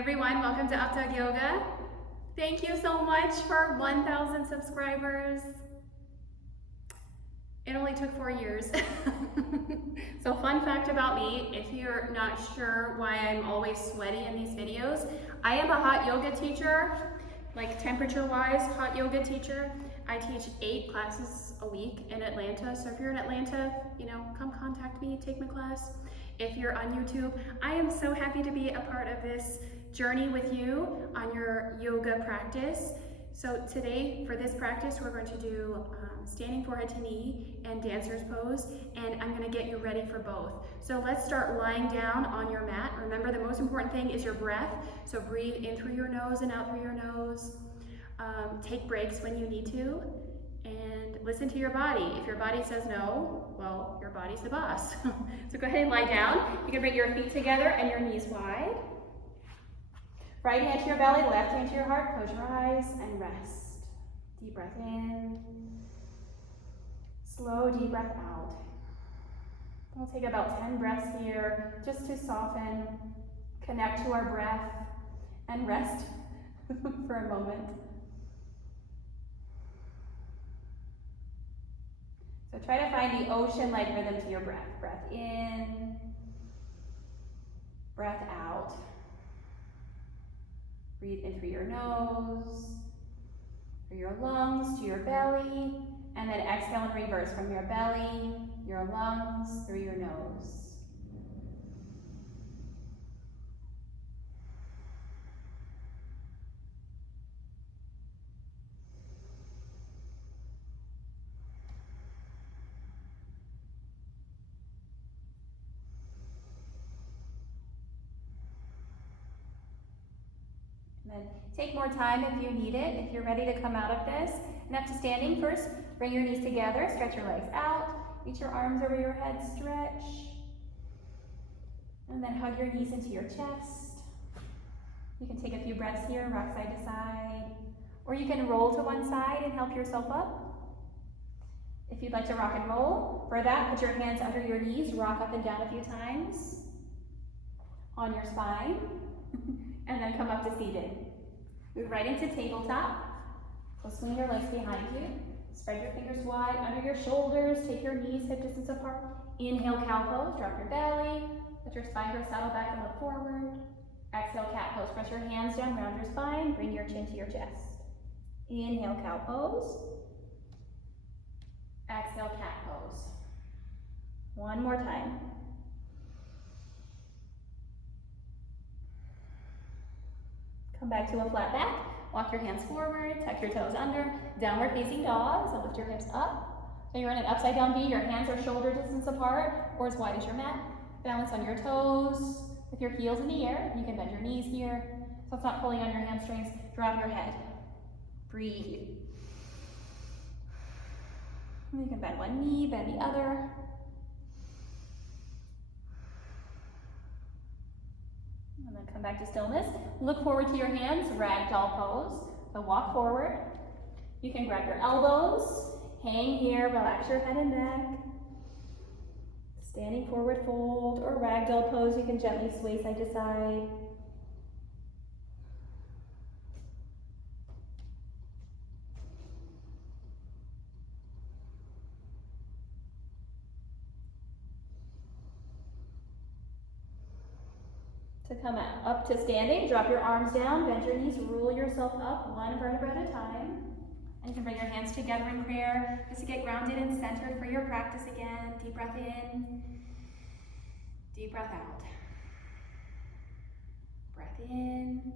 everyone, welcome to Updawg-Yoga. Thank you so much for 1,000 subscribers. It only took 4 years. So fun fact about me, if you're not sure why I'm always sweaty in these videos, I am a hot yoga teacher, like temperature-wise, hot yoga teacher. I teach 8 classes a week in Atlanta, so if you're in Atlanta, come contact me, take my class. If you're on YouTube, I am so happy to be a part of this journey with you on your yoga practice. So today, for this practice, we're going to do standing forehead to knee and dancer's pose, and I'm going to get you ready for both. So let's start lying down on your mat. Remember, the most important thing is your breath. So breathe in through your nose and out through your nose. Take breaks when you need to, and listen to your body. If your body says no, well, your body's the boss. So go ahead and lie down. You can bring your feet together and your knees wide. Right hand to your belly, left hand to your heart. Close your eyes and rest. Deep breath in. Slow, deep breath out. We'll take about 10 breaths here just to soften, connect to our breath, and rest for a moment. So try to find the ocean-like rhythm to your breath. Breath in, breath out. Breathe in through your nose, through your lungs, to your belly, and then exhale and reverse from your belly, your lungs, through your nose. Then take more time if you need it, if you're ready to come out of this. And up to standing, first, bring your knees together, stretch your legs out, reach your arms over your head, stretch. And then hug your knees into your chest. You can take a few breaths here, rock side to side. Or you can roll to one side and help yourself up. If you'd like to rock and roll, for that, put your hands under your knees, rock up and down a few times on your spine. And then come up to seated. Move right into tabletop. So swing your legs behind you. Spread your fingers wide under your shoulders. Take your knees hip distance apart. Inhale, cow pose. Drop your belly. Let your spine go saddle back and look forward. Exhale, cat pose. Press your hands down, round your spine. Bring your chin to your chest. Inhale, cow pose. Exhale, cat pose. One more time. Come back to a flat back, walk your hands forward, tuck your toes under, downward facing dog, so lift your hips up. So you're in an upside down V, your hands are shoulder distance apart or as wide as your mat. Balance on your toes with your heels in the air. You can bend your knees here, so it's not pulling on your hamstrings. Drop your head. Breathe. You can bend one knee, bend the other. And then come back to stillness. Look forward to your hands, ragdoll pose. So walk forward. You can grab your elbows, hang here, relax your head and neck. Standing forward fold or ragdoll pose, you can gently sway side to side. To come up to standing, drop your arms down, bend your knees, roll yourself up one vertebra at a time. And you can bring your hands together in prayer just to get grounded and centered for your practice again. Deep breath in, deep breath out. Breath in,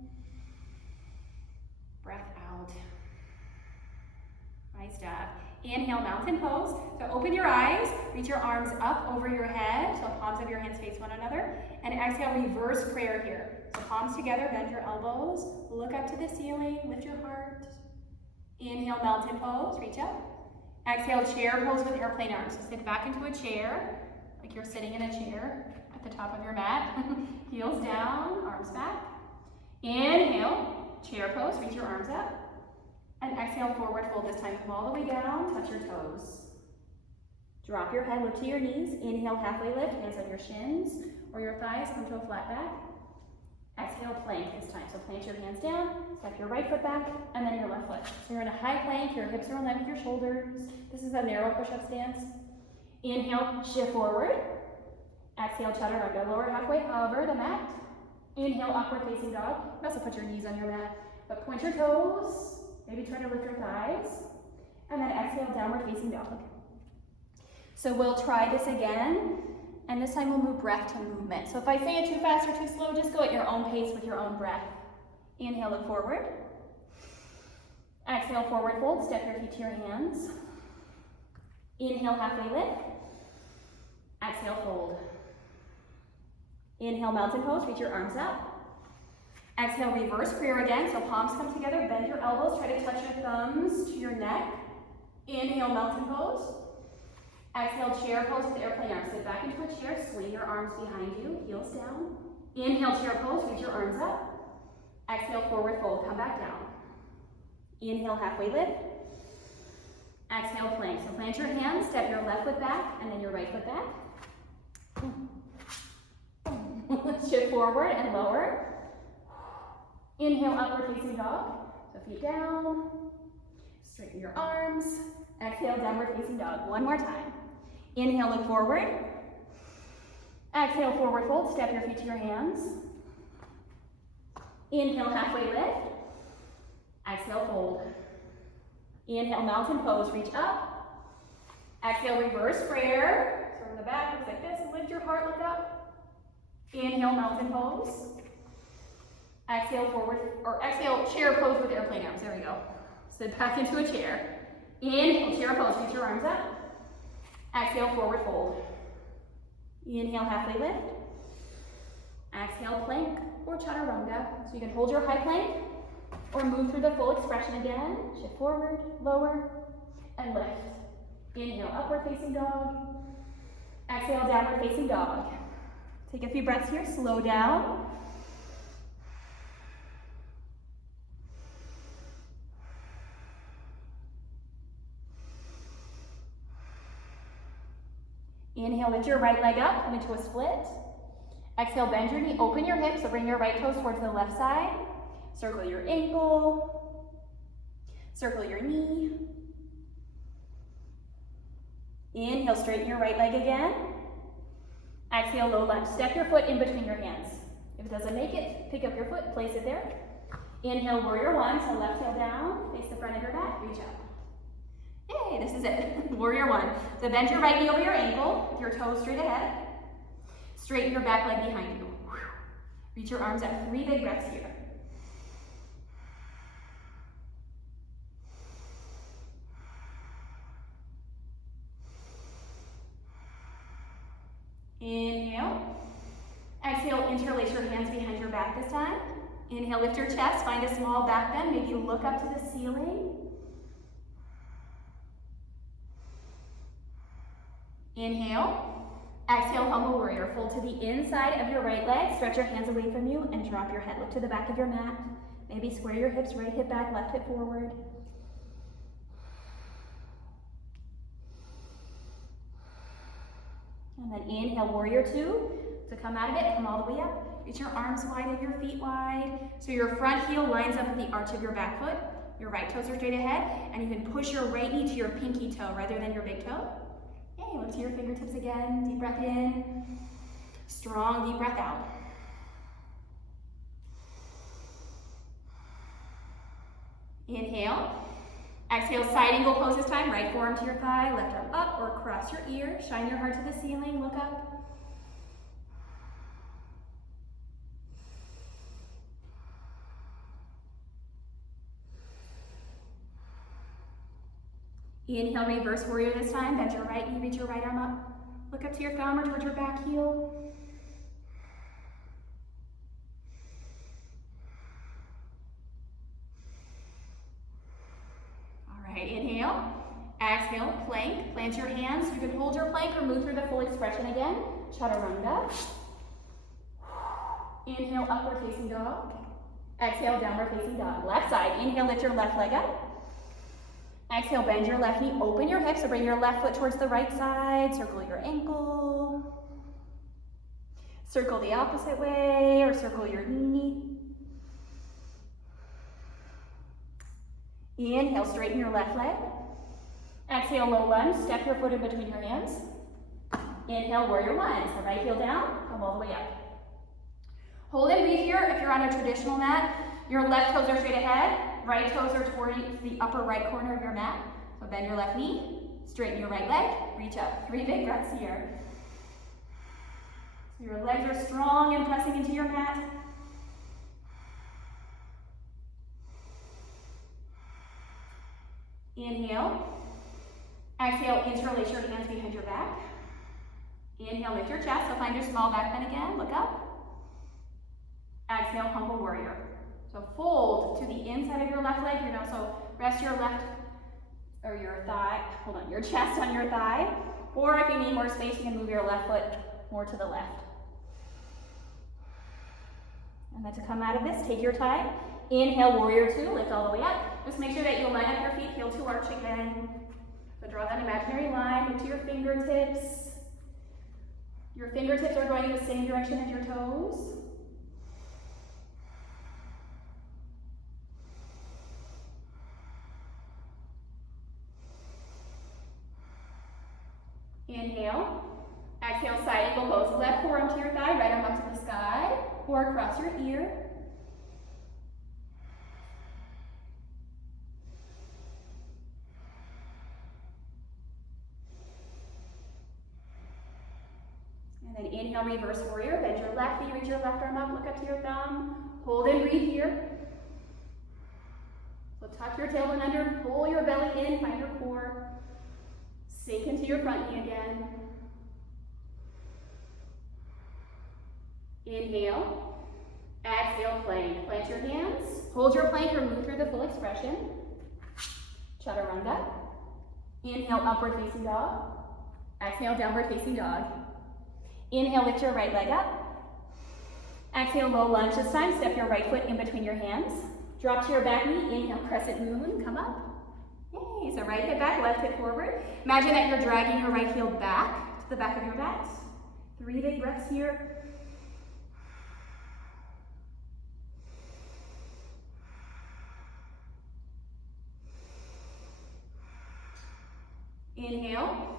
breath out. Nice job. Inhale, mountain pose. So open your eyes, reach your arms up over your head, so palms of your hands face one another. And exhale, reverse prayer here. So palms together, bend your elbows, look up to the ceiling, lift your heart. Inhale, mountain pose, reach up. Exhale, chair pose with airplane arms. So sit back into a chair, like you're sitting in a chair at the top of your mat. Heels down, arms back. Inhale, chair pose, reach your arms up. And exhale, forward fold. This time, come all the way down, touch your toes. Drop your head, lift to your knees. Inhale, halfway lift, hands on your shins or your thighs, come to a flat back. Exhale, plank this time. plant your hands down, step your right foot back, and then your left foot. So you're in a high plank, your hips are in line with your shoulders. This is a narrow push-up stance. Inhale, shift forward. Exhale, chaturanga. Lower halfway, hover the mat. Inhale, upward facing dog. You also put your knees on your mat, but point your toes. Maybe try to lift your thighs. And then exhale, downward facing dog. So we'll try this again, and this time we'll move breath to movement. So if I say it too fast or too slow, just go at your own pace with your own breath. Inhale, look forward. Exhale, forward fold. Step your feet to your hands. Inhale, halfway lift. Exhale, fold. Inhale, mountain pose. Reach your arms up. Exhale, reverse prayer again. So palms come together. Bend your elbows. Try to touch your thumbs to your neck. Inhale, mountain pose. Exhale, chair pose with airplane arms. Sit back into a chair. Swing your arms behind you. Heels down. Inhale, chair pose. Reach your arms up. Exhale, forward fold. Come back down. Inhale, halfway lift. Exhale, plank. So plant your hands. Step your left foot back and then your right foot back. Shift forward and lower. Inhale, upward facing dog. So feet down. Straighten your arms. Exhale, downward facing dog. One more time. Inhale, look forward. Exhale, forward fold. Step your feet to your hands. Inhale, halfway lift. Exhale, fold. Inhale, mountain pose. Reach up. Exhale, reverse prayer. So from the back, looks like this. Lift your heart, look up. Inhale, mountain pose. Exhale, forward, or exhale, chair pose with airplane arms. There we go. Sit back into a chair. Inhale, chair pose. Reach your arms up. Exhale, forward fold. Inhale, halfway lift. Exhale, plank or chaturanga. So you can hold your high plank or move through the full expression again. Shift forward, lower, and lift. Inhale, upward facing dog. Exhale, downward facing dog. Take a few breaths here, slow down. Inhale, lift your right leg up, come into a split. Exhale, bend your knee, open your hips, so bring your right toes towards the left side. Circle your ankle. Circle your knee. Inhale, straighten your right leg again. Exhale, low lunge. Step your foot in between your hands. If it doesn't make it, pick up your foot, place it there. Inhale, warrior one, so left heel down, face the front of your mat, reach up. Yay, this is it. Warrior one. So bend your right knee over your ankle with your toes straight ahead. Straighten your back leg behind you. Reach your arms up. 3 big breaths here. Inhale. Exhale, interlace your hands behind your back this time. Inhale, lift your chest, find a small back bend, maybe look up to the ceiling. Inhale. Exhale, humble warrior. Fold to the inside of your right leg, stretch your hands away from you, and drop your head. Look to the back of your mat. Maybe square your hips, right hip back, left hip forward. And then inhale, warrior two. To come out of it, come all the way up. Reach your arms wide and your feet wide. So your front heel lines up with the arch of your back foot. Your right toes are straight ahead. And you can push your right knee to your pinky toe rather than your big toe. Yay, look to your fingertips again. Deep breath in. Strong, deep breath out. Inhale. Exhale, side angle pose this time. Right forearm to your thigh, left arm up or across your ear. Shine your heart to the ceiling, look up. Inhale, reverse warrior this time. Bend your right knee, reach your right arm up. Look up to your thumb or towards your back heel. All right, inhale. Exhale, plank. Plant your hands. You can hold your plank or move through the full expression again. Chaturanga. Inhale, upward facing dog. Exhale, downward facing dog. Left side. Inhale, lift your left leg up. Exhale, bend your left knee, open your hips, so bring your left foot towards the right side, circle your ankle. Circle the opposite way, or circle your knee. Inhale, straighten your left leg. Exhale, low lunge, step your foot in between your hands. Inhale, warrior one. So right heel down, come all the way up. Hold and breathe here. If you're on a traditional mat, your left toes are straight ahead, right toes are towards the upper right corner of your mat. So bend your left knee, straighten your right leg, reach up. 3 big breaths here. So your legs are strong and pressing into your mat. Inhale. Exhale, interlace your hands behind your back. Inhale, lift your chest. So find your small back bend again. Look up. Exhale, humble warrior. So fold to the inside of your left leg. You know, so rest your left or your thigh. Hold on, your chest on your thigh. Or if you need more space, you can move your left foot more to the left. And then to come out of this, take your time. Inhale, warrior two. Lift all the way up. Just make sure that you line up your feet, heel to arch again. So draw that imaginary line, move to your fingertips. Your fingertips are going in the same direction as your toes. Inhale. Exhale, side angle pose. Left forearm to your thigh, right arm up to the sky, or across your ear. And then inhale, reverse warrior. Bend your left knee, reach your left arm up, look up to your thumb. Hold and breathe here. So tuck your tailbone under, pull your belly in, find your core. Sink into your front knee again. Inhale. Exhale, plank. Plant your hands. Hold your plank or move through the full expression. Chaturanga. Inhale, upward facing dog. Exhale, downward facing dog. Inhale, lift your right leg up. Exhale, low lunge this time. Step your right foot in between your hands. Drop to your back knee. Inhale, crescent moon. Come up. Yay. So right hip back, left hip forward. Imagine that you're dragging your right heel back to the back of your mat. 3 big breaths here. Inhale.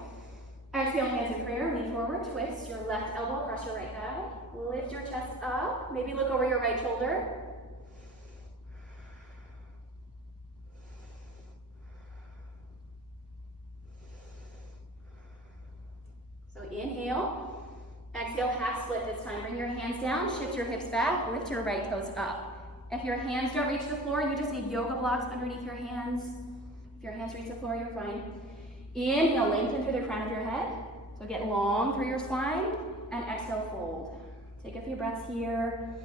Exhale, hands in prayer, lean forward, twist your left elbow across your right thigh. Lift your chest up, maybe look over your right shoulder. So inhale, exhale, half split this time. Bring your hands down, shift your hips back, lift your right toes up. If your hands don't reach the floor, you just need yoga blocks underneath your hands. If your hands reach the floor, you're fine. Inhale, lengthen through the crown of your head. So get long through your spine, and exhale, fold. Take a few breaths here.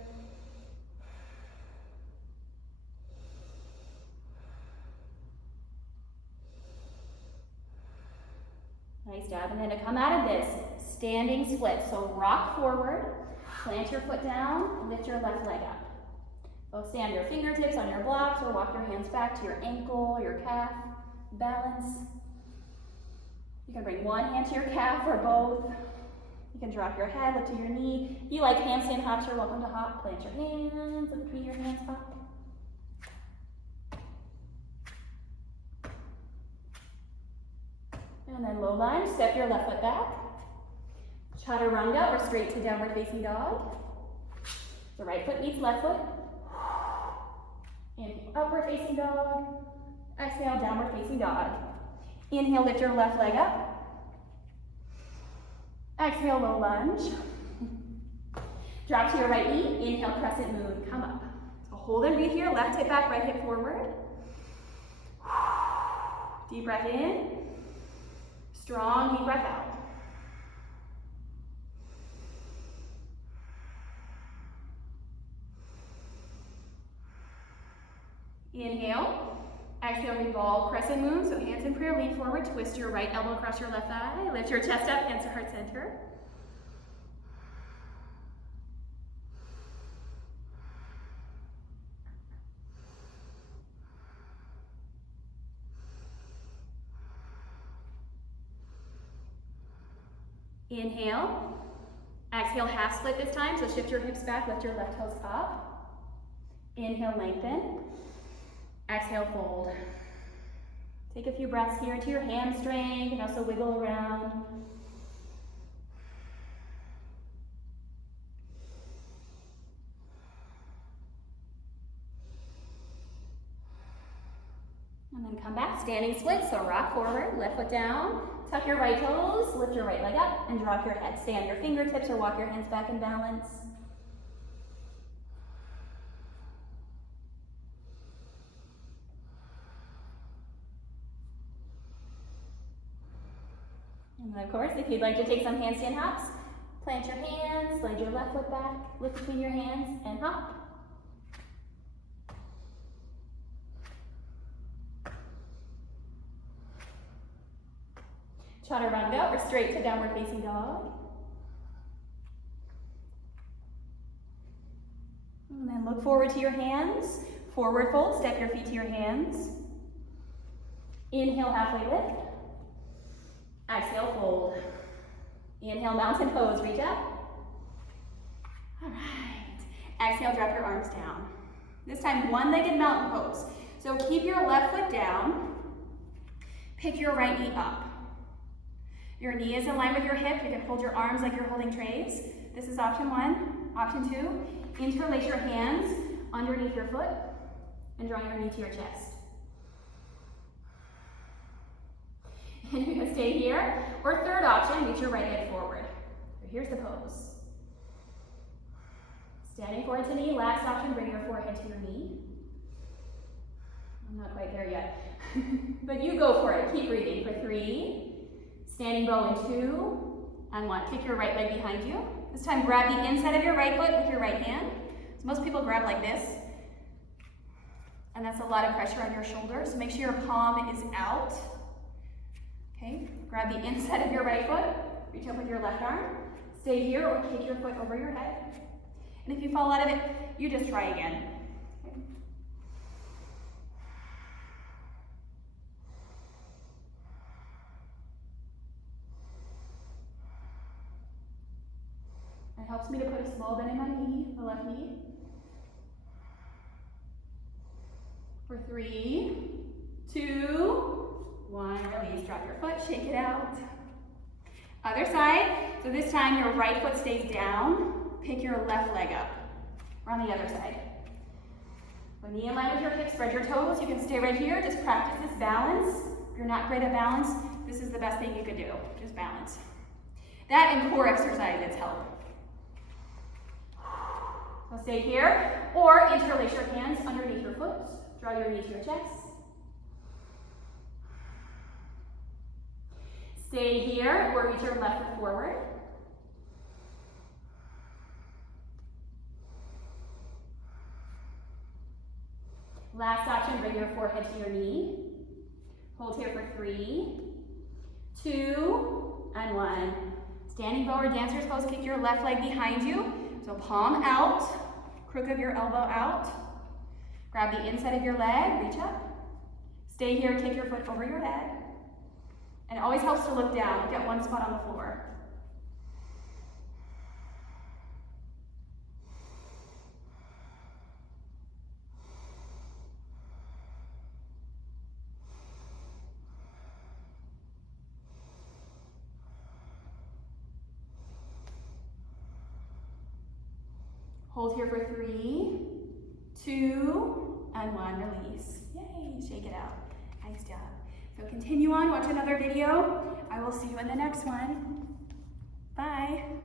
Nice job. And then to come out of this, standing split. So rock forward, plant your foot down, lift your left leg up. So stand your fingertips on your blocks or walk your hands back to your ankle, your calf, balance. You can bring one hand to your calf or both. You can drop your head, look to your knee. If you like handstand hops, you're welcome to hop. Plant your hands, look between your hands, hop. And then low lunge, step your left foot back. Chaturanga or straight to downward facing dog. The right foot meets left foot. Inhale, upward facing dog. Exhale, downward facing dog. Inhale, lift your left leg up. Exhale, low lunge. Drop to your right knee. Inhale, crescent moon, come up. So hold and breathe here. Left hip back, right hip forward. Deep breath in. Strong, deep breath out. Inhale. Exhale, revolve, crescent moon. So hands in prayer, lean forward, twist your right elbow across your left thigh. Lift your chest up, hands to heart center. Inhale. Exhale, half split this time. So shift your hips back, lift your left toes up. Inhale, lengthen. Exhale, fold. Take a few breaths here to your hamstring. You can also wiggle around. And then come back, standing split, so rock forward, left foot down, tuck your right toes, lift your right leg up, and drop your head. Stay on your fingertips or walk your hands back in balance. And then of course, if you'd like to take some handstand hops, plant your hands, slide your left foot back, lift between your hands, and hop. Chaturanga, or straight to downward facing dog. And then look forward to your hands. Forward fold, step your feet to your hands. Inhale, halfway lift. Exhale, fold. Inhale, mountain pose, reach up. All right. Exhale, drop your arms down. This time, one-legged mountain pose. So keep your left foot down. Pick your right knee up. Your knee is in line with your hip. You can hold your arms like you're holding trays. This is option one. Option two, interlace your hands underneath your foot and draw your knee to your chest. And you're gonna stay here. Or third option, reach your right leg forward. So here's the pose. Standing forward to knee. Last option, bring your forehead to your knee. I'm not quite there yet. But you go for it. Keep breathing for 3. Standing bow in 2 and 1. Kick your right leg behind you. This time grab the inside of your right foot with your right hand. So most people grab like this. And that's a lot of pressure on your shoulder. So make sure your palm is out. Okay, grab the inside of your right foot. Reach up with your left arm. Stay here or kick your foot over your head. And if you fall out of it, you just try again. Okay. It helps me to put a small bend in my knee, the left knee. For 3, 2, 1, release, drop your foot, shake it out. Other side, so this time your right foot stays down, pick your left leg up. We're on the other side. With knee in line with your hips, spread your toes. You can stay right here, just practice this balance. If you're not great at balance, this is the best thing you could do, just balance. That and core exercises help. So stay here, or interlace your hands underneath your foot. Draw your knee to your chest. Stay here, or reach your left foot forward. Last option, bring your forehead to your knee. Hold here for 3, 2, and 1. Standing bow or dancer's pose, kick your left leg behind you. So palm out, crook of your elbow out. Grab the inside of your leg, reach up. Stay here, kick your foot over your head. And it always helps to look down, look at one spot on the floor. Hold here for 3, 2, and 1, release. Yay, shake it out. Nice job. So continue on, watch another video. I will see you in the next one. Bye.